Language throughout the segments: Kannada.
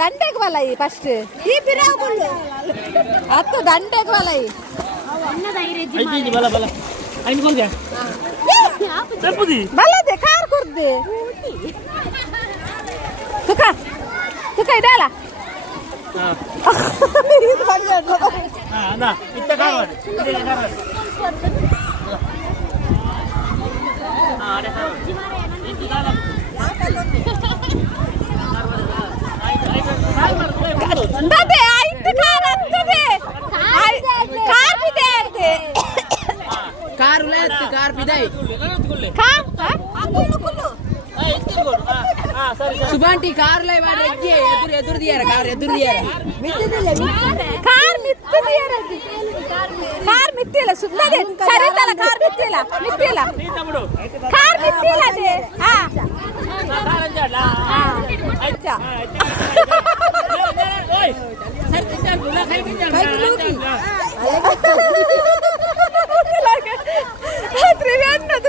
ದಂಡೆಗೆ ಬಲೈ ಫಸ್ಟ್ ಹತ್ತು ದಂಡೆಗೆ ಬಲೈ ಬಲ್ಲದೆ ಕಾರ್ ಕುರ್ದೆ ತುಕ ತುಕ ಇಡಲ್ಲ ಸುಬಾಂಟಿ ಕಾರ್ ಎದುರು ದಿಯಾರ ಕಾರ್ ಎದುರು ದಿಯಾರ ಕಾರ್ ಮಿತ್ತಿಲ್ಲ ಸುಮ್ಮನೆ ಸರಿದಲ್ಲ ಕಾರ್ ಮಿತ್ತಿಲ್ಲ ಕಾರ್ ಮಿತ್ತಿಲ್ಲ ಅದೇ ತ್ರಿವೇಣ್ಣ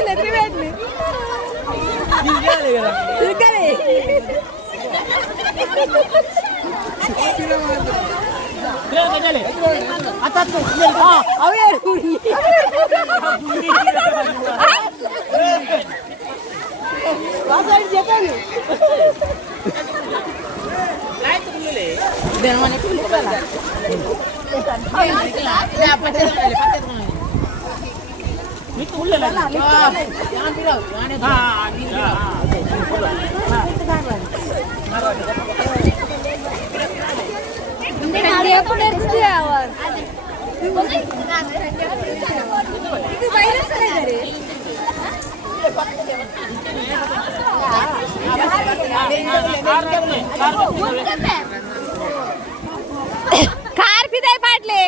ಕಾರ್ ಬಿದೈ ಪಾಡ್ಲೆ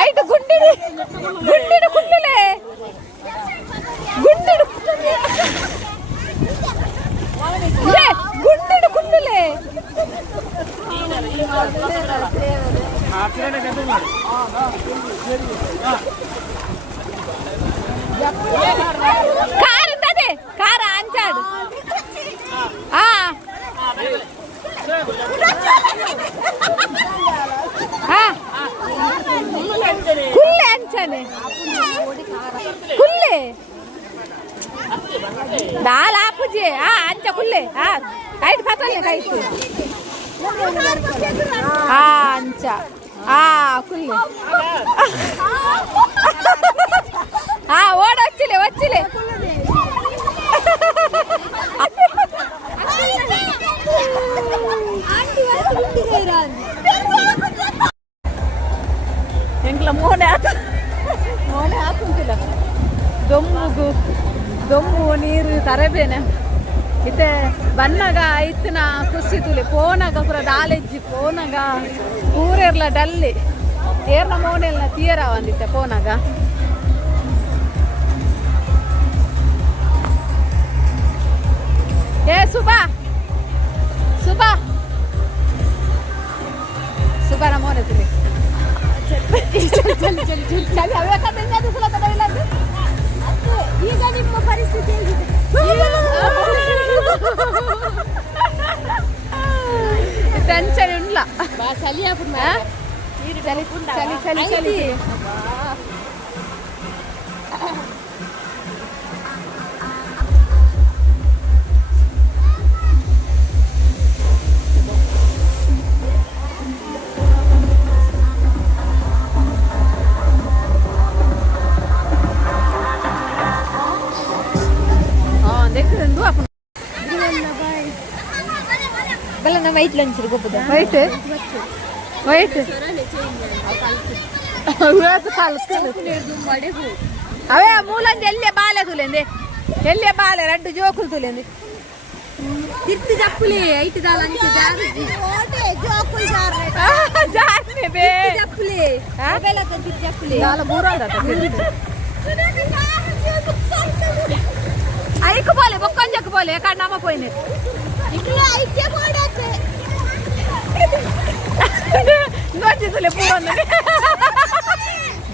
ಐಟು ಗುಂಡಿಡು ಕುಂಡುಲೆ ಗುಂಡಿಡು ಕುಂಡುಲೆ ಕಾರ್ ಅಂತದೆ ಕಾರ್ ಅಂಚಾಡು ಕುಲ್ಲೆ ಅಂಚಾನೆ ಕುಲ್ಲೆ दाल आपुजे अंचा कुल्ले काईट फातले काईट अंचा कुल्ले ओडोच्चिले वच्चिले ಎಂಕ್ಲ ಮೋನೆ ಹಾಕುಂತಿಲ್ಲ ದೊಮ್ಮು ನೀರು ತರಬೇನೆ ಇತ್ತೆ ಬನ್ನಗ ಐತಿನ ಖುಷಿ ತುಲೆ ಪೋನಾಗ ಪೂರ ದಾಲೆಜ್ಜಿ ಪೋನಾಗ ಊರೆರ್ಲ ಡಲ್ಲಿ ಏರ್ನ ಮೋನೆಲ್ಲ ತೀರ ಒಂದಿತ್ತೆ ಪೋನಾಗ ಏ ಸುಬಾನ ಮೋನೆ ತುಲೆ ಚಲಿ ಈಗ ನಿಮ್ಮ ಪರಿಸ್ಥಿತಿ ಹೇಗಿದೆ ಟೆನ್ಷನ್ ಉಂಡ್ಲ ಚಲಿ ಚಲಿ ವೈಟ್ ಲಂಚ್ ಗೊಬ್ಬದ ವೈಟ್ ಅವೇ ಮೂಲಂಜಿ ಎಲ್ಲೇ ಬಾಲೆ ತುಲೆಂದೆ ಎಲ್ಲೇ ಬಾಲೆ ರೆಡ್ ಜೋಕುಲು ತುಲೆಂದೆ ತಿರ್ತಿ ಜಪ್ಪುಲಿ ಐಟ್ ದಾಲ ಅಂಚೆ ಜೋಕುಲು ಜಾರ್ನೆ ಬೇ ಜಪ್ಪುಲಿ ಅವೆಲ್ಲ ತಿರ್ತಿ ಜಪ್ಪುಲಿ ದಾಲ ಬೂರಾದ పోలే కన్నమ్మ పోయినాయి ఇంకోటి పూర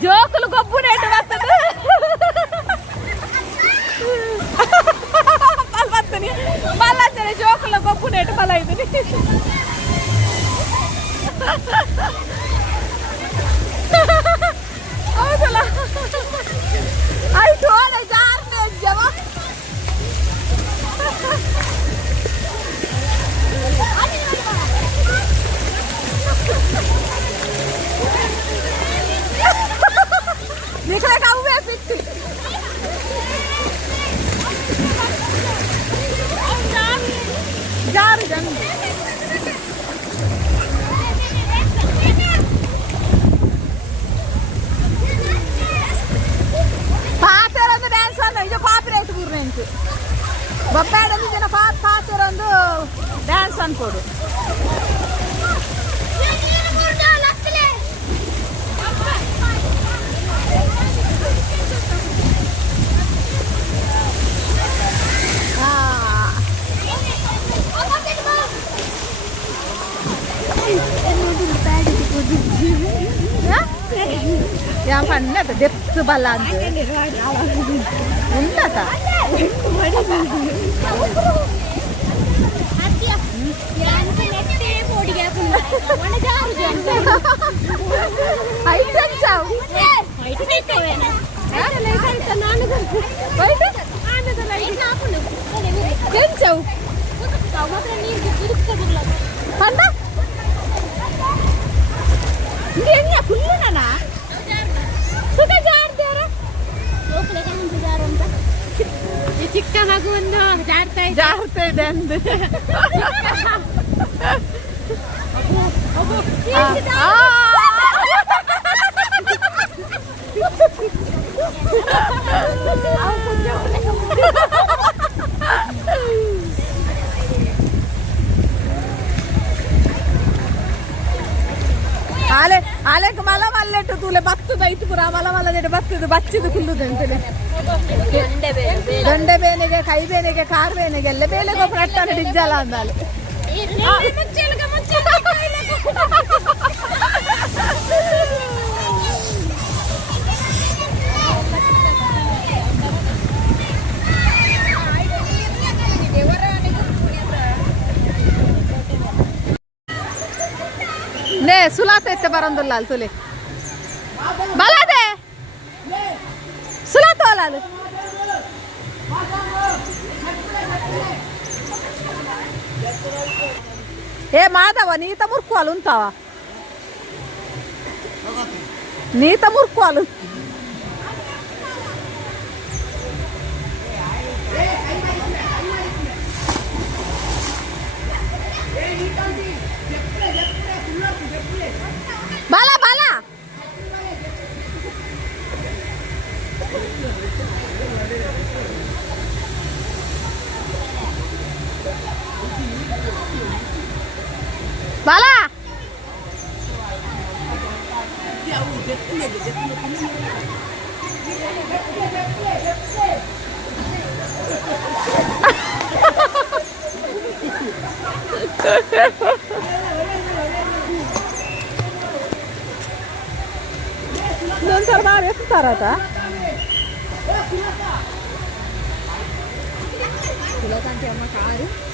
జోకులు గొప్పునేటు వస్తుంది మళ్ళీ జోకుల గొప్పునేటు మళ్ళీ అవుతుంది అవుతలా అయితే జారనే జమా निकले का हुए पिट्टी जार जन पातेरंದು ಡ್ಯಾನ್ಸ್ ಬಂದ ಇದು ಕಾಪಿರೈಟ್ ಗುರ್ನೆಂಟು ಬಪ್ಪಾಡಲ್ಲಿ ಜನ ಪಾತೆರೊಂದು dance ಅನ್ಕೊಡು yang mana tu dep sebalan tu enggak tak item jauh Dia kullu nana. Suka jaartara. Lokale kandu jaaranta. Ee chikka maguvannu jaarta ಇದೆ. ಜಾರ್ತಾ ಇದೆ ಅಂದು. ಆಲೆಗೆ ಮಲ ಮಲ್ಲೆಟ್ಟು ತೂಲೆ ಬತ್ತದ ಐತು ಪುರ ಮಲ ಮಲದೆಡೆ ಬತ್ತದು ಬಚ್ಚಿದು ಕುಲ್ಲುದು ಅಂತಲೇ ದೊಂಡೆ ಬೇನೆಗೆ ಕೈ ಬೇನೆಗೆ ಕಾರ್ ಬೇನೆಗೆ ಎಲ್ಲ ಬೇಲೆ ಗೊಬ್ಬರ ಅಟ್ಟನೆ ಡಿಜ್ಜಲ ಅಂದಾಲೆ ನೇ ಸುಲಾತ ಎತ್ತೆ ಬರಂದುಲ್ಲ ಅಲ್ಲಿ ತುಲೆ ಬಲದೆ ಸುಲಾತ ಅಲ್ಲ ఏ మాధవ నీత మురుక్కోవాలి ఉంటావా Neeta మురుక్కోవాలి Bala Bala Bala Nonton baru itu tarata. Silakan dia makan.